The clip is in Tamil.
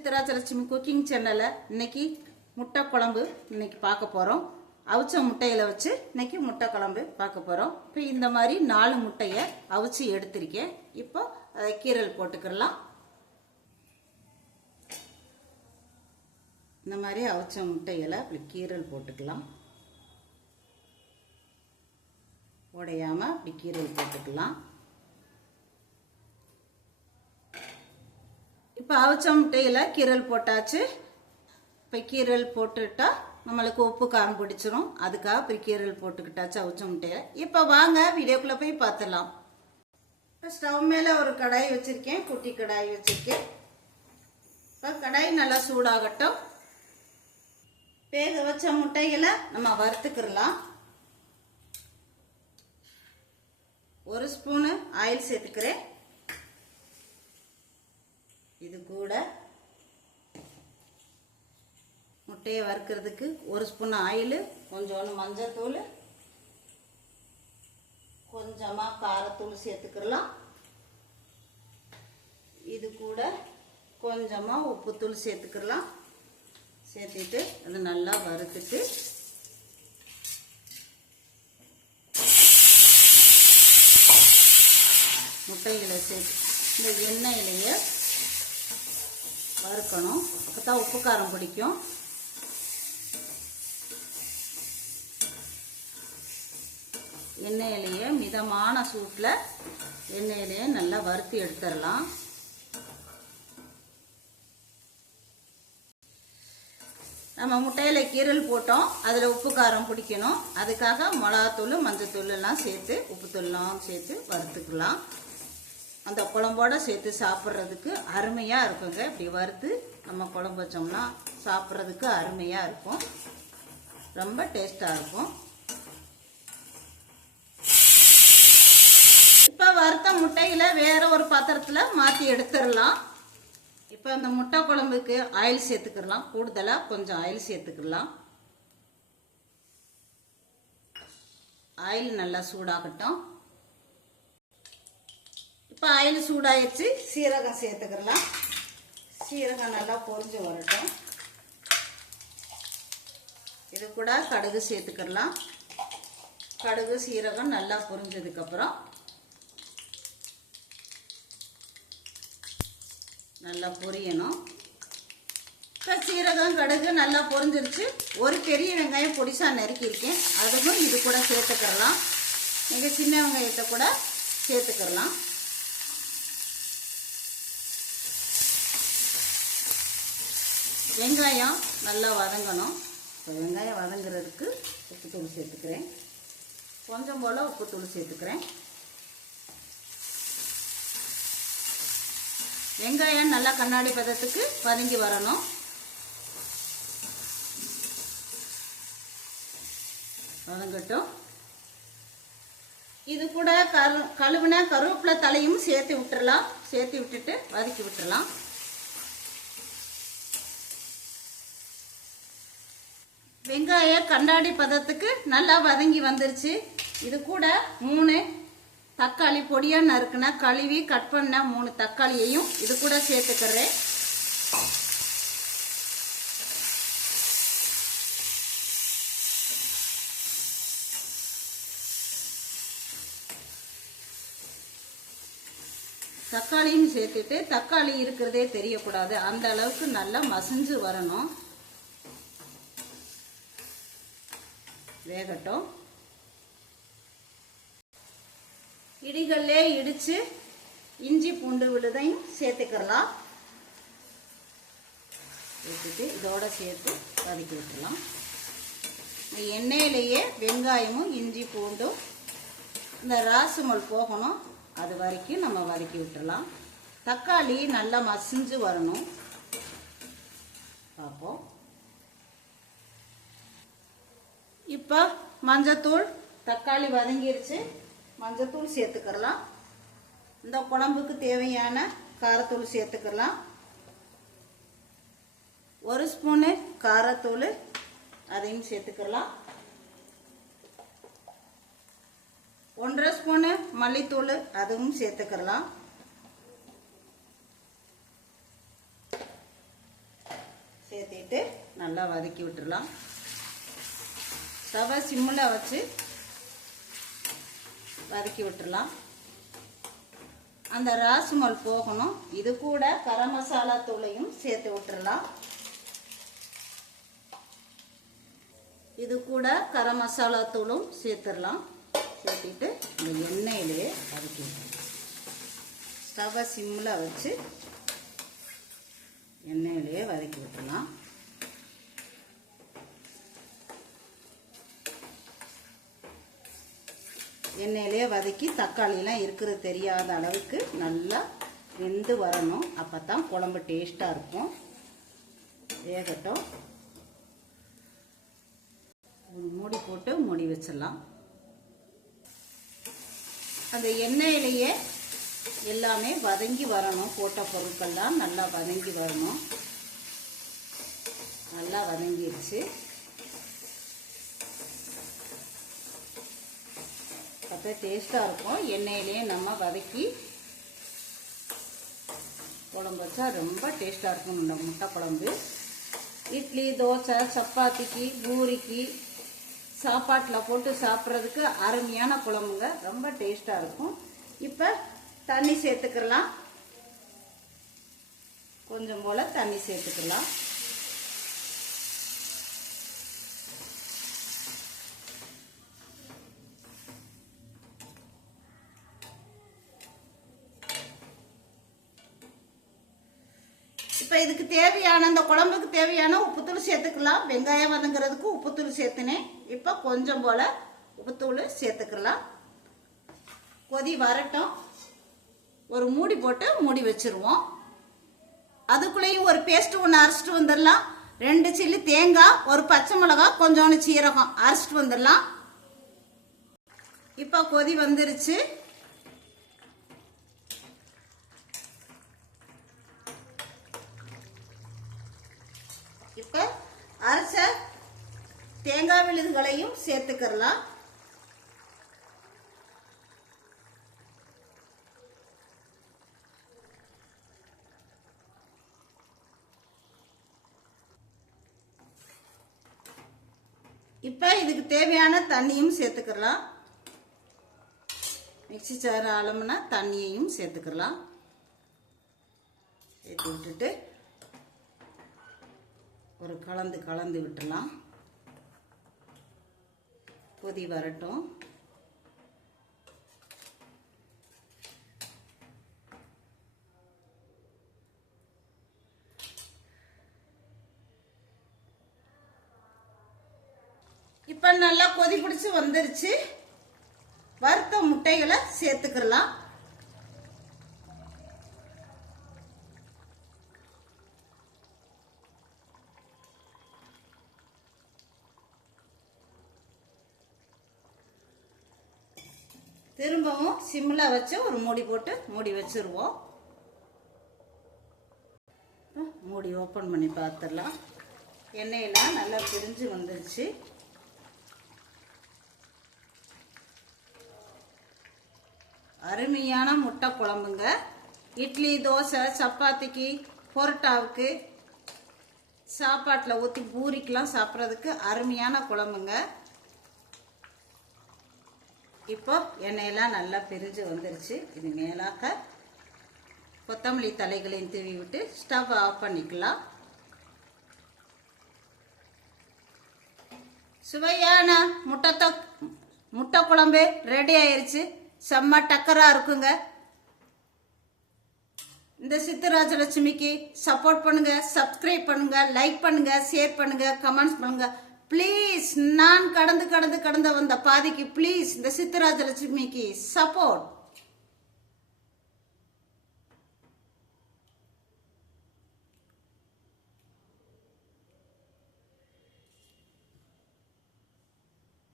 சித்ராஜலட்சுமி குக்கிங் சேனல்ல இன்னைக்கு முட்டை குழம்பு இன்னைக்கு பார்க்க போறோம். அவிச்ச முட்டையில வச்சு இன்னைக்கு முட்டை குழம்பு பார்க்க போறோம். இப்போ இந்த மாதிரி 4 முட்டையை அவிச்சு எடுத்திருக்கேன். இப்போ அதை கீரல் போட்டுக்கலாம். இந்த மாதிரி அவிச்ச முட்டையில அப்படி கீரல் போட்டுக்கலாம். உடையாம அப்படி கீரல் போட்டுக்கலாம். இப்போ அவிச்ச முட்டையில் கீரல் போட்டாச்சு. இப்போ கீரல் போட்டுட்டா நம்மளுக்கு உப்பு காரம் பிடிச்சிரும். அதுக்காக இப்போ கீரல் போட்டுக்கிட்டாச்சு அவிச்ச முட்டையை. இப்போ வாங்க வீடியோக்குள்ளே போய் பார்த்துடலாம். இப்போ ஸ்டவ் மேலே ஒரு கடாய் வச்சுருக்கேன், குட்டி கடாய் வச்சுருக்கேன். இப்போ கடாய் நல்லா சூடாகட்டும். வேக வச்ச முட்டைகளை நம்ம வறுத்துக்கிடலாம். 1 ஸ்பூனு ஆயில் சேர்த்துக்கிறேன். இது கூட முட்டையை வறுக்கிறதுக்கு 1 ஸ்பூன் ஆயில், கொஞ்சோண்டு மஞ்சத்தூள், கொஞ்சமாக காரத்தூள் சேர்த்துக்கலாம். இது கூட கொஞ்சமாக உப்புத்தூள் சேர்த்துக்கலாம். சேர்த்துட்டு அது நல்லா வறுத்துட்டு முட்டைகளை சேர்த்து இந்த எண்ணெயிலேயே வறுக்கணும். அப்பதான் உப்பு காரம் பிடிக்கும். எண்ணெயிலேயே மிதமான சூட்டில் எண்ணெயிலேயே நல்லா வறுத்து எடுத்துடலாம். நம்ம முட்டையில கீரல் போட்டோம், அதில் உப்பு காரம் பிடிக்கணும். அதுக்காக மிளகாத்தூள், மஞ்சத்தூள் எல்லாம் சேர்த்து உப்புத்தூள்லாம் சேர்த்து வறுத்துக்கலாம். அந்த குழம்போட சேர்த்து சாப்பிட்றதுக்கு அருமையாக இருக்குங்க. இப்படி வறுத்து நம்ம குழம்பு வச்சோம்னா சாப்பிட்றதுக்கு அருமையாக இருக்கும், ரொம்ப டேஸ்டாக இருக்கும். இப்போ வறுத்த முட்டையில் வேற ஒரு பாத்திரத்தில் மாற்றி எடுத்துடலாம். இப்போ அந்த முட்டை குழம்புக்கு ஆயில் சேர்த்துக்கிடலாம். கூடுதலாக கொஞ்சம் ஆயில் சேர்த்துக்கிடலாம். ஆயில் நல்லா சூடாகட்டும். இப்போ ஆயில் சூடாயிடுச்சு. சீரகம் சேர்த்துக்கலாம். சீரகம் நல்லா பொரிஞ்சு வரட்டும். இது கூட கடுகு சேர்த்துக்கலாம். கடுகு சீரகம் நல்லா பொரிஞ்சதுக்கப்புறம் நல்லா பொரியணும். இப்போ சீரகம் கடுகு நல்லா பொரிஞ்சிருச்சு. ஒரு பெரிய வெங்காயம் பொடிசாக நறுக்கியிருக்கேன், அதுவும் இது கூட சேர்த்துக்கலாம். நீங்கள் சின்ன வெங்காயத்தை கூட சேர்த்துக்கலாம். வெங்காயம் நல்லா வதங்கணும். இப்போ வெங்காயம் வதங்குறதுக்கு உப்புத்தூள் சேர்த்துக்கிறேன். கொஞ்சம் போல் உப்புத்தூள் சேர்த்துக்கிறேன். வெங்காயம் நல்லா கண்ணாடி பதத்துக்கு வதங்கி வரணும். வதங்கட்டும். இது கூட கழுவின கருவேப்பிலை தலையும் சேர்த்து விட்டுறலாம். சேர்த்து விட்டுட்டு வதக்கி விட்டுறலாம். வெங்காயம் கண்ணாடி பதத்துக்கு நல்லா வதங்கி வந்துருச்சு. இது கூட 3 தக்காளி பொடியாக நறுக்குன கழுவி கட் பண்ண 3 தக்காளியையும் இது கூட சேர்த்துக்கிறேன். தக்காளியும் சேர்த்துட்டு தக்காளி இருக்கிறதே தெரியக்கூடாது, அந்த அளவுக்கு நல்லா மசிஞ்சு வரணும். வேகட்டும். இடிகல்லே இடிச்சு இஞ்சி பூண்டு விழுதையும் சேர்த்துக்கலாம். சேர்த்துட்டு இதோட சேர்த்து வதக்கி விட்டுலாம். எண்ணெயிலேயே வெங்காயமும் இஞ்சி பூண்டும் இந்த ராசுமல் போகணும், அது வரைக்கும் நம்ம வதக்கி விட்டுலாம். தக்காளி நல்லா மசிஞ்சு வரணும். பார்ப்போம். இப்போ மஞ்சத்தூள், தக்காளி வதங்கிருச்சு, மஞ்சத்தூள் சேர்த்துக்கலாம். இந்த குழம்புக்கு தேவையான காரத்தூள் சேர்த்துக்கலாம். 1 ஸ்பூனு காரத்தூள் அதையும் சேர்த்துக்கலாம். 1.5 ஸ்பூனு மல்லித்தூள் அதுவும் சேர்த்துக்கலாம். சேர்த்திட்டு நல்லா வதக்கி விட்டுறலாம். ஸ்டவ்வை சிம்மில் வச்சு வதக்கி விட்டுறலாம். அந்த ராஸ்மல் போகணும். இது கூட கரம் மசாலா தூளையும் சேர்த்து விட்டுறலாம். இது கூட கரம் மசாலா தூளும் சேர்த்துடலாம். சேர்த்திட்டு இந்த எண்ணெயிலே வதக்கி ஸ்டவ்வை சிம்மில் வச்சு எண்ணெயிலே வதக்கி விட்டுலாம். எண்ணெயிலே வதக்கி தக்காளிலாம் இருக்கிறது தெரியாத அளவுக்கு நல்லா வெந்து வரணும். அப்போ தான் குழம்பு டேஸ்ட்டாக இருக்கும். வேகட்டும். மூடி போட்டு மூடி வச்சிடலாம். அந்த எண்ணெயிலேயே எல்லாமே வதங்கி வரணும். போட்ட பொருட்கள்லாம் நல்லா வதங்கி வரணும். நல்லா வதங்கிடுச்சு. அப்போ டேஸ்ட்டாக இருக்கும். எண்ணெயிலேயே நம்ம வதக்கி குழம்பு வச்சா ரொம்ப டேஸ்ட்டாக இருக்கும். இந்த முட்டை குழம்பு இட்லி, தோசை, சப்பாத்திக்கு, பூரிக்கு, சாப்பாட்டில் போட்டு சாப்பிட்றதுக்கு அருமையான குழம்புங்க. ரொம்ப டேஸ்ட்டாக இருக்கும். இப்போ தண்ணி சேர்த்துக்கலாம். கொஞ்சம் போல் தண்ணி சேர்த்துக்கலாம். இப்போ இதுக்கு தேவையான இந்த குழம்புக்கு தேவையான உப்புத்தூள் சேர்த்துக்கலாம். வெங்காயம் வதங்குறதுக்கு உப்புத்தூள் சேர்த்துனேன். இப்போ கொஞ்சம் போல் உப்புத்தூள் சேர்த்துக்கலாம். கொதி வரட்டும். ஒரு மூடி போட்டு மூடி வச்சிருவோம். அதுக்குள்ளேயும் ஒரு பேஸ்ட் ஒன்று அரைச்சிட்டு வந்துடலாம். 2 சில்லி தேங்காய், ஒரு பச்சை மிளகாய், கொஞ்சோண்டு சீரகம் அரைச்சிட்டு வந்துடலாம். இப்போ கொதி வந்துருச்சு. இப்போ அரைச்ச தேங்காய் விழுதுகளையும் சேர்த்துக்கலாம். இப்போ இதுக்கு தேவையான தண்ணியும் சேர்த்துக்கலாம். மிக்ஸி ஜார் அளவுனா தண்ணியையும் சேர்த்துக்கலாம். சேர்த்து விட்டுட்டு ஒரு கலந்து விட்டுலாம். கொதி வரட்டும். இப்போ நல்லா கொதி பிடிச்சு வந்துருச்சு. வறுத்த முட்டைகளை சேர்த்துக்கலாம். திரும்பவும் சிம்மில் வச்சு ஒரு மூடி போட்டு மூடி வச்சிருவோம். மூடி ஓப்பன் பண்ணி பார்த்துடலாம். எண்ணெயெல்லாம் நல்லா பிரிஞ்சு வந்துருச்சு. அருமையான முட்டை குழம்புங்க. இட்லி, தோசை, சப்பாத்திக்கு, பொரோட்டாவுக்கு, சாப்பாட்டில் ஊற்றி பூரிக்கெலாம் சாப்பிட்றதுக்கு அருமையான குழம்புங்க. இப்போ எண்ணெயெல்லாம் நல்லா பிரிஞ்சு வந்துருச்சு. இது மேலாக கொத்தமல்லி தலைகளையும் தூவி விட்டு ஸ்டவ் ஆஃப் பண்ணிக்கலாம். சுவையான முட்டை குழம்பு ரெடி ஆயிருச்சு. செம்ம டக்கரா இருக்குங்க. இந்த சித்தராஜலட்சுமிக்கு சப்போர்ட் பண்ணுங்க, சப்ஸ்கிரைப் பண்ணுங்க, லைக் பண்ணுங்க, ஷேர் பண்ணுங்க, கமெண்ட்ஸ் பண்ணுங்க. ப்ளீஸ், நான் கடந்து வந்த பாதைக்கு ப்ளீஸ் இந்த சித்தராஜலட்சுமிக்கு சப்போர்ட்.